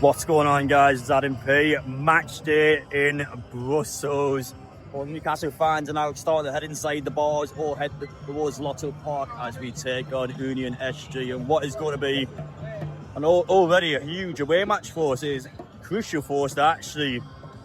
What's going on, guys? It's Adam P. Match day in Brussels. Well, Newcastle fans are now starting to head inside the bars or head towards Lotto Park as we take on Union SG. And what is going to be already a huge away match for us is crucial for us to actually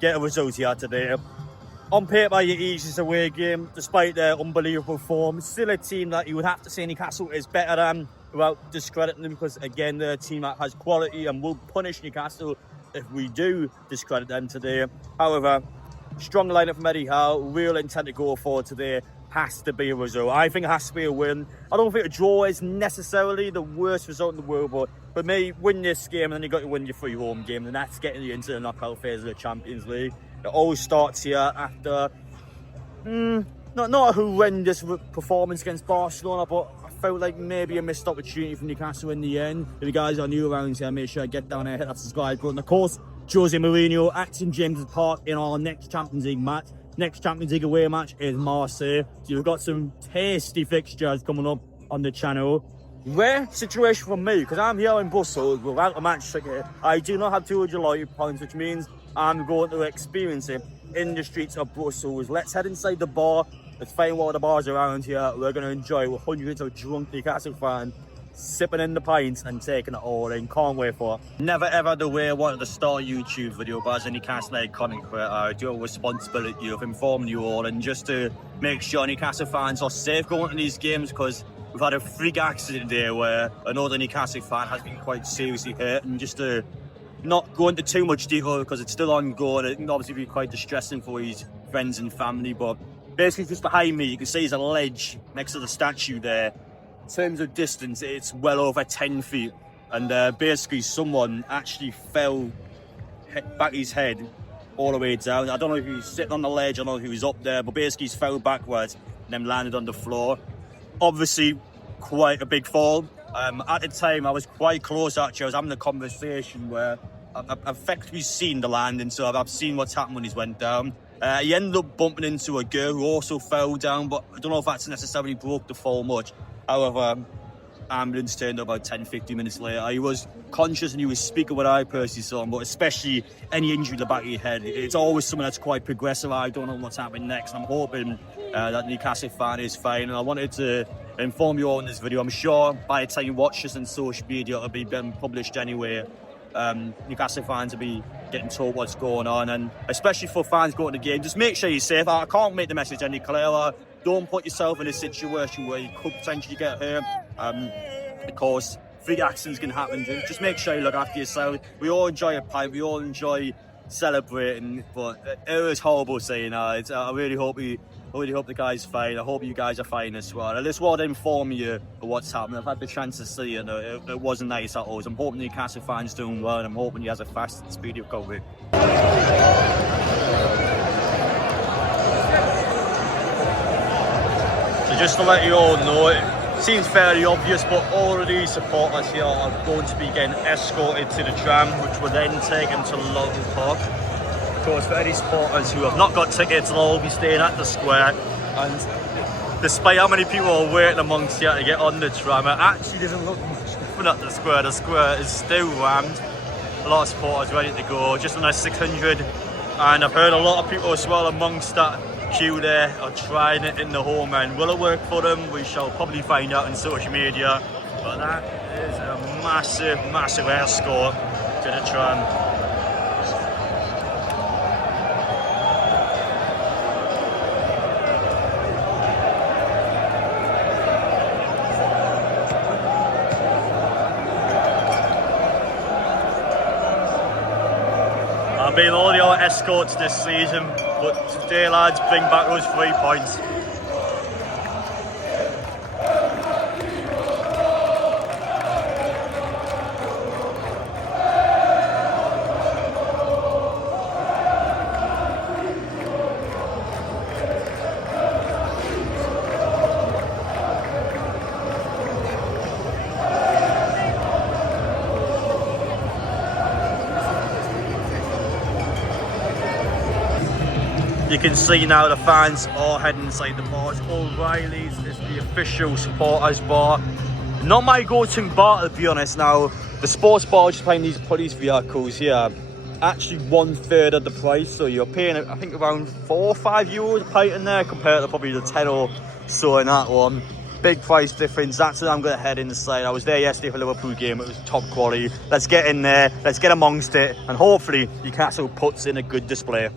get a result here today. On paper, your easiest away game, despite their unbelievable form. Still a team that you would have to say Newcastle is better than, without discrediting them, because again, they're a team that has quality and will punish Newcastle if we do discredit them today. However, strong lineup from Eddie Howe, real intent to go forward today, has to be a result. I think it has to be a win. I don't think a draw is necessarily the worst result in the world, but for me, win this game and then you've got to win your free home game, and that's getting you into the knockout phase of the Champions League. It always starts here after not a horrendous performance against Barcelona, but I felt like maybe a missed opportunity from Newcastle in the end. If you guys are new around here, make sure I get down there, hit that subscribe button. Of course, Jose Mourinho at St James's Park in our next Champions League match. Next Champions League away match is Marseille. So you've got some tasty fixtures coming up on the channel. Rare situation for me, because I'm here in Brussels without a match ticket. I do not have 200 loyalty points, which means I'm going to experience it in the streets of Brussels. Let's head inside the bar. Let's find what the bars around here. We're going to enjoy with hundreds of drunk Newcastle fans sipping in the pints and taking it all in. Can't wait for it. Never ever the way I wanted to start a YouTube video, but as a Newcastle United content creator, I do have a responsibility of informing you all and just to make sure Newcastle fans are safe going to these games, because we've had a freak accident there where another Newcastle fan has been quite seriously hurt, and just to not go into too much detail because it's still ongoing. It can obviously be quite distressing for his friends and family, but basically just behind me you can see there's a ledge next to the statue there. In terms of distance, it's well over 10 feet, and basically someone actually fell, back his head all the way down. I don't know if he was sitting on the ledge, I don't know if he was up there, but basically he's fell backwards and then landed on the floor. Obviously quite a big fall. At the time I was quite close, actually. I was having a conversation where I've effectively seen the landing, so I've seen what's happened when he's went down. He ended up bumping into a girl who also fell down, but I don't know if that's necessarily broke the fall much. However, ambulance turned up about 10-15 minutes later. He was conscious and he was speaking what I personally saw him, but especially any injury to the back of your head, it's always something that's quite progressive. I don't know what's happening next. I'm hoping that Newcastle fan is fine, and I wanted to inform you all in this video. I'm sure by the time you watch this on social media, it'll be being published anyway. Newcastle fans will be getting told what's going on, and especially for fans going to the game, just make sure you're safe. I can't make the message any clearer. Don't put yourself in a situation where you could potentially get hurt. Of course, freak accidents can happen. Just make sure you look after yourself. We all enjoy a pint, we all enjoy celebrating, but it was horrible saying that. I really hope the guy's fine. I hope you guys are fine as well. I just want to inform you of what's happening. I've had the chance to see it. It wasn't nice at all. So I'm hoping Newcastle fans doing well, and I'm hoping he has a fast and speedy recovery. So just to let you all know, it seems fairly obvious, but all of these supporters here are going to be getting escorted to the tram, which will then take them to Lotto Park. Of course, for any supporters who have not got tickets, they'll all be staying at the square, and despite how many people are waiting amongst here to get on the tram, it actually doesn't look much different at the square. The square is still rammed, a lot of supporters ready to go, just under 600, and I've heard a lot of people as well amongst that queue there are trying it in the home end. Will it work for them? We shall probably find out on social media, but that is a massive escort to the tram. I've been all the other escorts this season, but today, lads, bring back those 3 points. You can see now the fans are heading inside the bars. O'Reilly's is the official supporters bar. Not my go-to bar, to be honest. Now, The sports bar just playing these police vehicles here, actually 1/3 of the price. So you're paying, I think, around €4 or €5 a pint in there compared to probably the 10 or so in that one. Big price difference. That's where I'm going to head inside. I was there yesterday for the Liverpool game. It was top quality. Let's get in there. Let's get amongst it. And hopefully Newcastle puts in a good display.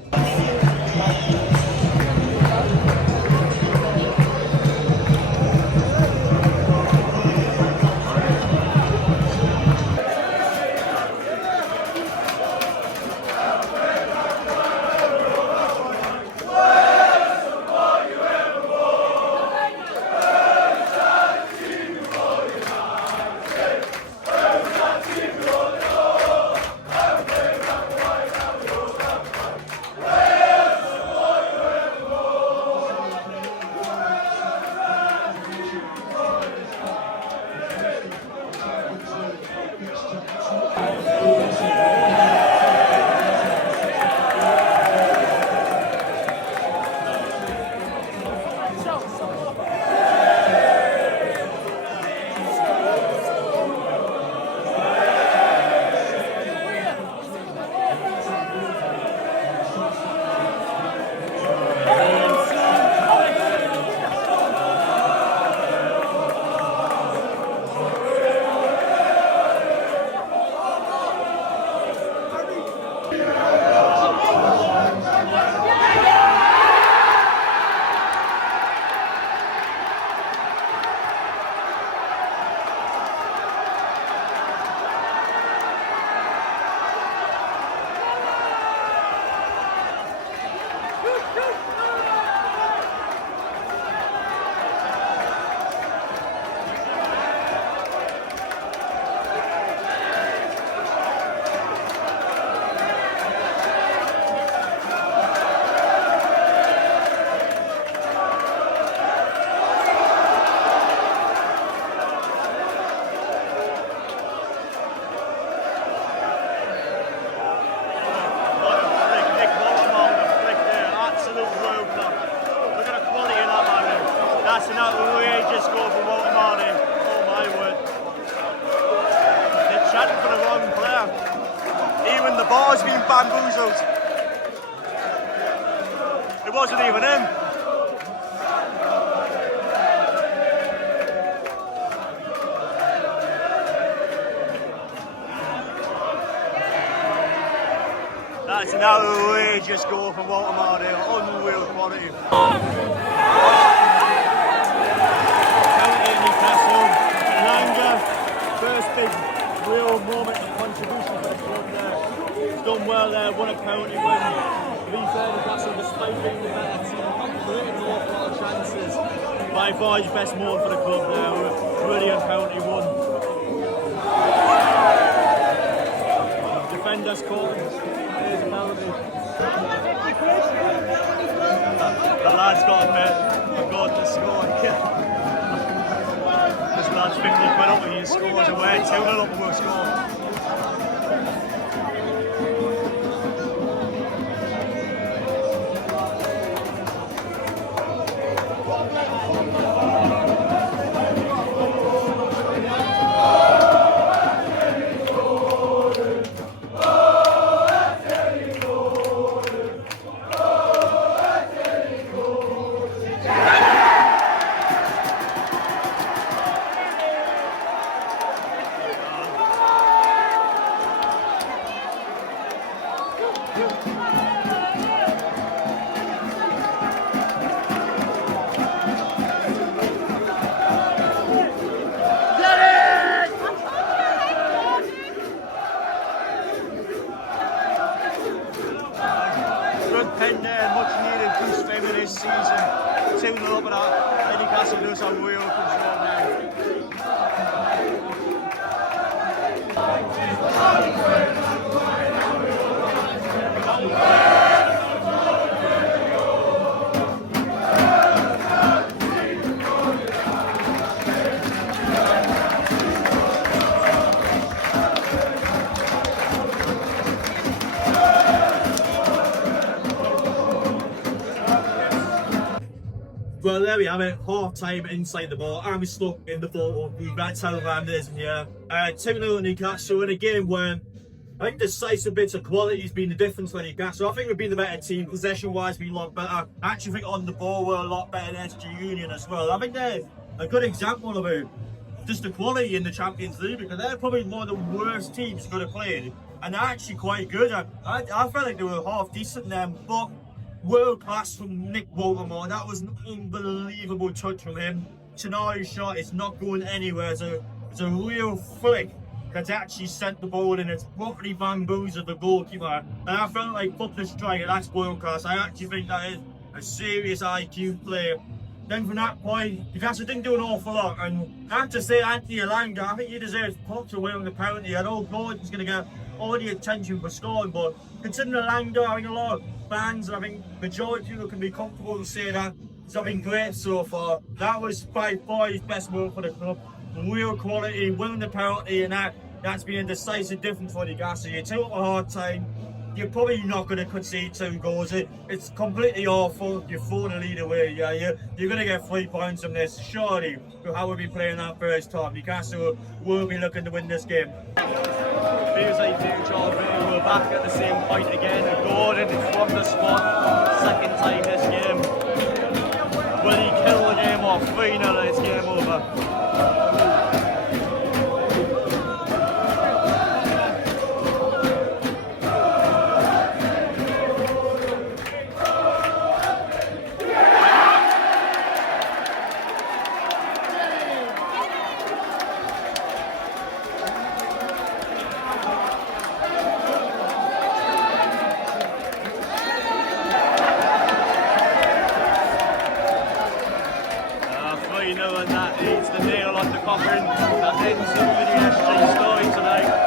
That's an outrageous goal from Walter Marty. Oh my word. They're chanting for the wrong player. Even the bar's been bamboozled. It wasn't even him. That's an outrageous goal from Walter Marty. Unreal quality. First big real moment of contribution for the club there. He's done well there, won a penalty win. To be fair, Newcastle, despite being the better team, created an awful lot of chances. By far his best moment for the club there. Brilliant penalty won. Defenders caught him. There's a penalty. The lad's got a goal to score. This lad's 50 quid up and he scores away, 2-0 up and we'll score. Much needed boost for him this season. 2-0 up at that. Newcastle does have real control now. Well, there we have it. Half time inside the ball. I'm stuck in the photo booth. That's how I'm this here. 2-0 Newcastle in a game where I think decisive bits of quality has been the difference for Newcastle. I think we've been the better team. Possession-wise, been a lot better. I actually think on the ball we're a lot better than SG Union as well. I think they're a good example of it. Just the quality in the Champions League, because they're probably one of the worst teams could have played, and they're actually quite good. I felt like they were half decent then, but world class from Nick Baltimore. That was an unbelievable touch from him. Chenari's shot is not going anywhere. It's a real flick that's actually sent the ball in. It's properly bamboozled the goalkeeper, and I felt like fuck the striker. That's world class. I actually think that is a serious IQ player. Then from that point, Newcastle didn't do an awful lot, and I have to say, Anthony Elanga, I think he deserves points away on the penalty. I know Gordon's going to get all the attention for scoring, but considering Elanga having a lot of fans, and I think majority of people can be comfortable to say that he's not been great so far. That was by far his best work for the club. Real quality, winning the penalty, and that's been a decisive difference for Newcastle. You took a hard time. You're probably not going to concede 2 goals. It's completely awful. You're throwing the lead away. Yeah, you're going to get 3 points from this. Surely, with how we'll be playing that first half, Newcastle will be looking to win this game. Feels like we're back at the same point again. Gordon from the spot. Second time this game. Will he kill the game off? 3-0 and it's game over. And that is the nail on the coffin that ends the SG story tonight.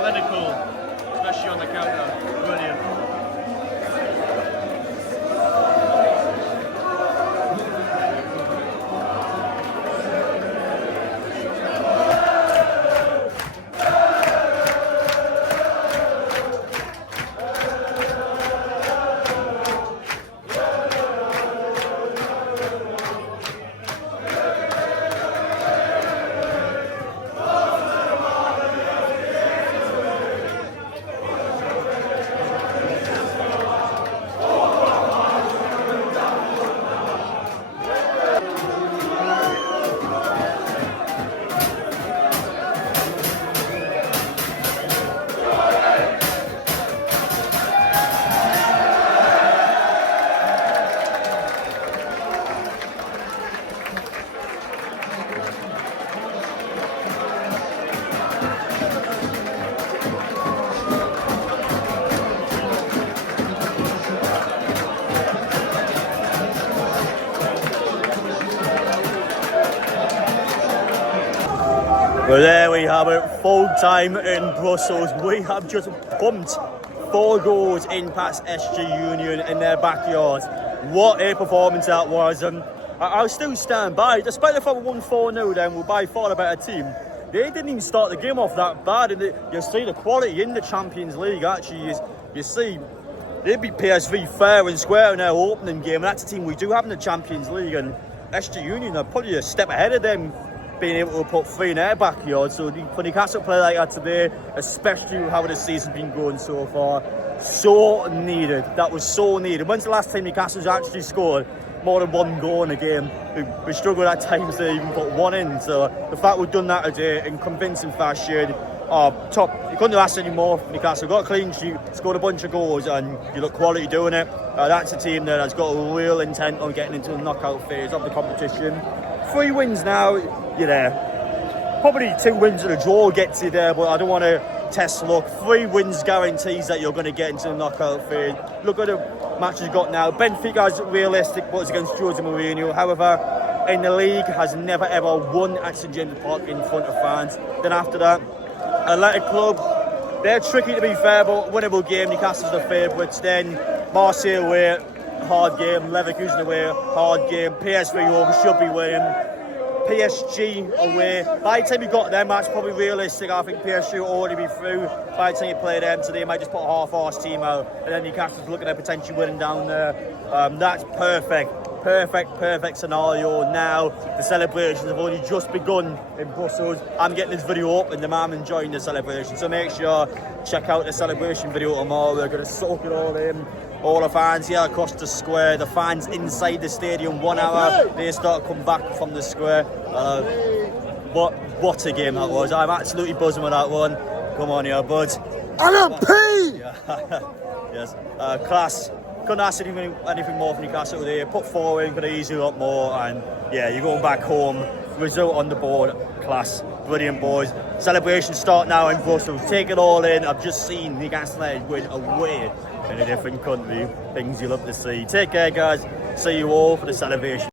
Clinical, especially on the counter. Brilliant. Well, there we have it, full time in Brussels. We have just pumped 4 goals in past SG Union in their backyard. What a performance that was. I'll still stand by, despite the fact we won 4-0 then, we're by far a better team. They didn't even start the game off that bad. And you see the quality in the Champions League, actually. You see, they beat PSV fair and square in their opening game. And that's a team we do have in the Champions League. And SG Union are probably a step ahead of them, being able to put 3 in their backyard. So for Newcastle to play like that today, especially with how the season's been going so far, so needed. That was so needed. When's the last time Newcastle's actually scored more than 1 goal in a game? We struggled at times to even put 1 in. So the fact we've done that today in convincing fashion, top. You couldn't have asked any more. Newcastle got a clean sheet, scored a bunch of goals, and you look quality doing it. That's a team that has got a real intent on getting into the knockout phase of the competition. 3 wins now, you're there. Probably 2 wins and a draw gets you there, but I don't want to test luck. 3 wins guarantees that you're going to get into the knockout phase. Look at the matches you've got now. Benfica's realistic, but it's against Jose Mourinho. However, in the league, has never ever won at St James Park in front of fans. Then after that, Athletic Club, they're tricky to be fair, but winnable game. Newcastle's the favourites. Then Marseille away, hard game. Leverkusen away, hard game. PSV home, should be winning. PSG away. By the time you got them, that's probably realistic. I think PSG will already be through. By the time you play them today, you might just put a half-arse team out, and then Newcastle's looking at potentially winning down there. That's perfect scenario. Now the celebrations have only just begun in Brussels. I'm getting this video up and I'm enjoying the celebration, so make sure check out the celebration video tomorrow. We're going to soak it all in. All the fans here across the square, the fans inside the stadium, 1 hour, they start to come back from the square. What a game that was. I'm absolutely buzzing with that one. Come on here, bud. LMP! Yeah. Yes, class. Couldn't ask anything more from Newcastle today. Put 4 in, could have easily got more, and yeah, you're going back home. Result on the board, class. Brilliant, boys. Celebrations start now in Brussels. Take it all in. I've just seen Newcastle United win away in a different country. Things you love to see. Take care, guys. See you all for the celebration.